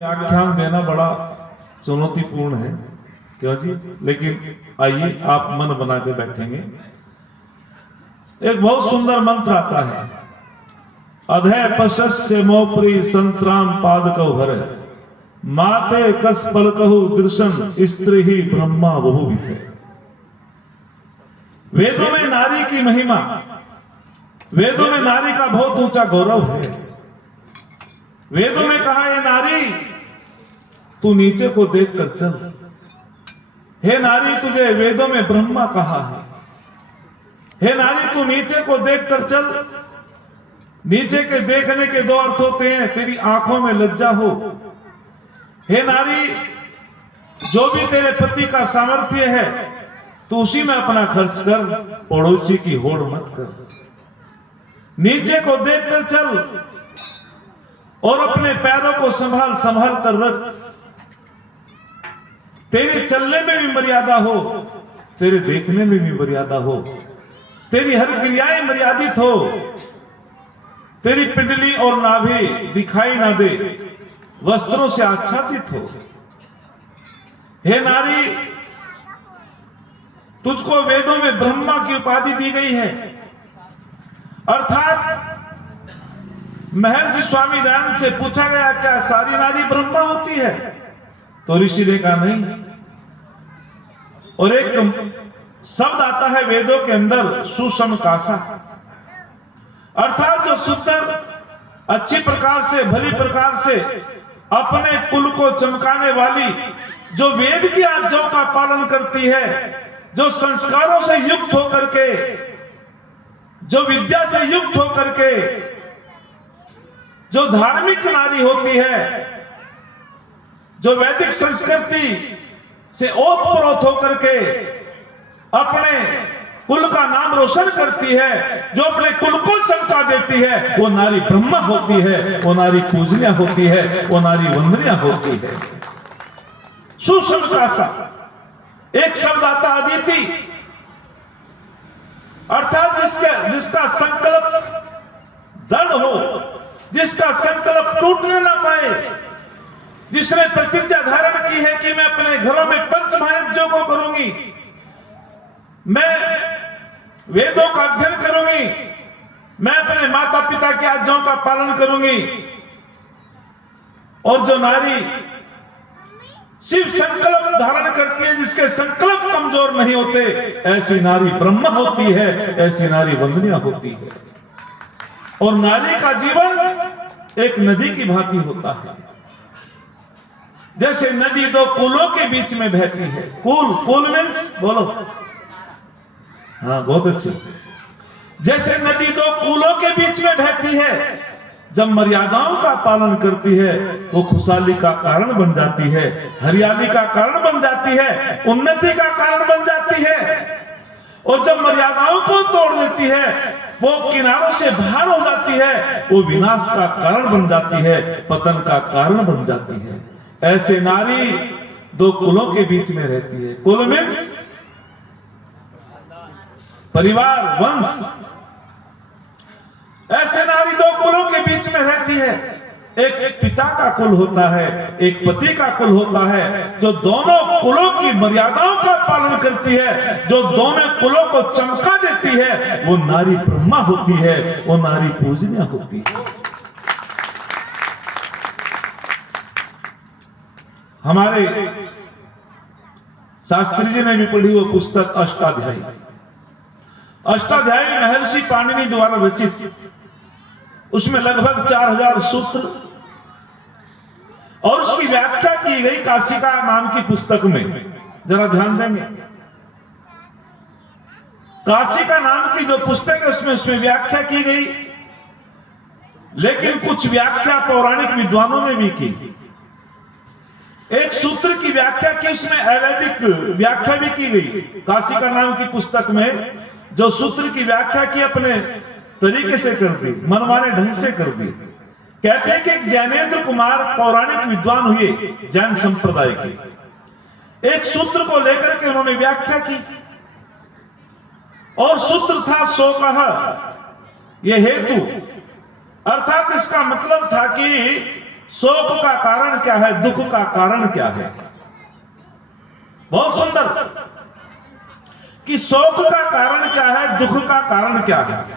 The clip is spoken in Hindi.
व्याख्यान देना बड़ा चुनौतीपूर्ण है, क्यों जी? लेकिन आइए आप मन बना के बैठेंगे। एक बहुत सुंदर मंत्र आता है, अधय पशस्य मोपरी संतराम पाद कौ भर माते कस पल कहु दृशन स्त्री ही ब्रह्मा बहुविध। वेदों में नारी की महिमा, वेदों में नारी का बहुत ऊंचा गौरव है। वेदों में कहा, ये नारी तू नीचे को देख कर चल। हे नारी, तुझे वेदों में ब्रह्मा कहा है। हे नारी, तू नीचे को देख कर चल। नीचे के देखने के दो अर्थ होते हैं, तेरी आंखों में लज्जा हो। हे नारी, जो भी तेरे पति का सामर्थ्य है तू उसी में अपना खर्च कर, पड़ोसी की होड़ मत कर। नीचे को देख कर चल और अपने पैरों को संभाल संभाल कर रख। तेरे चलने में भी मर्यादा हो, तेरे देखने में भी मर्यादा हो, तेरी हर क्रियाएं मर्यादित हो, तेरी पिंडली और नाभि दिखाई ना दे, वस्त्रों से आच्छादित हो। हे नारी, तुझको वेदों में ब्रह्मा की उपाधि दी गई है। अर्थात महर्षि स्वामी दयानंद से पूछा गया, क्या सारी नारी ब्रह्मा होती है? तो ऋषि ने कहा नहीं। और एक शब्द आता है वेदों के अंदर, सुषम कासा, अर्थात जो सुंदर अच्छी प्रकार से भली प्रकार से अपने कुल को चमकाने वाली, जो वेद की आज्ञाओं का पालन करती है, जो संस्कारों से युक्त होकर के, जो विद्या से युक्त होकर के, जो धार्मिक नारी होती है, जो वैदिक संस्कृति से ओतप्रोत होकर के अपने कुल का नाम रोशन करती है, जो अपने कुल को चमका देती है, वो नारी ब्रह्मा होती है, वो नारी पूजनीय होती है, वो नारी वंदनीय होती है। सुषम कासा। एक शब्द आता अदिति, अर्थात जिसका संकल्प दृढ़ हो, जिसका संकल्प टूटने ना पाए, जिसने प्रतिज्ञा धारण की है कि मैं अपने घरों में पंचमहायज्ञों को करूंगी, मैं वेदों का अध्ययन करूंगी, मैं अपने माता पिता की आज्ञाओं का पालन करूंगी। और जो नारी शिव संकल्प धारण करती है, जिसके संकल्प कमजोर नहीं होते, ऐसी नारी ब्रह्मा होती है, ऐसी नारी वंदनीय होती है। और नारी का जीवन एक नदी की भांति होता है। जैसे नदी दो कुलों के बीच में बहती है। कुल मीन्स, बोलो, हाँ बहुत अच्छे। जैसे नदी दो कुलों के बीच में बहती है, जब मर्यादाओं का पालन करती है तो खुशहाली का कारण बन जाती है, हरियाली का कारण बन जाती है, उन्नति का कारण बन जाती है। और जब मर्यादाओं को तोड़ देती है, वो किनारों से बाहर हो जाती है, वो विनाश का कारण बन जाती है, पतन का कारण बन जाती है। ऐसे नारी दो कुलों के बीच में रहती है। कुल मीन्स परिवार, वंश। ऐसे नारी दो कुलों के बीच में रहती है। एक पिता का कुल होता है, एक पति का कुल होता है, जो दोनों कुलों की मर्यादाओं का पालन करती है, जो दोनों कुलों को चमका देती है, वो नारी ब्रह्मा होती है, वो नारी पूजनीय होती है। हमारे शास्त्री जी ने भी पढ़ी वो पुस्तक अष्टाध्यायी। अष्टाध्यायी महर्षि पाणिनि द्वारा रचित, उसमें लगभग 4000 सूत्र और उसकी व्याख्या की गई काशिका नाम की पुस्तक में। जरा ध्यान देंगे, काशिका नाम की जो पुस्तक है उसमें व्याख्या की गई, लेकिन कुछ व्याख्या पौराणिक विद्वानों ने भी की। एक सूत्र की व्याख्या की, उसमें अवैदिक व्याख्या भी की गई। काशिका नाम की पुस्तक में जो सूत्र की व्याख्या की, अपने तरीके से कर दी, मनमाने ढंग से कर दी। कहते हैं कि जैनेन्द्र कुमार पौराणिक विद्वान हुए जैन संप्रदाय के, एक सूत्र को लेकर के उन्होंने व्याख्या की, और सूत्र था शोकः, ये हेतु, अर्थात इसका मतलब था कि शोक का कारण क्या है, दुख का कारण क्या है। बहुत सुंदर कि शोक का कारण क्या है, दुख का कारण क्या है।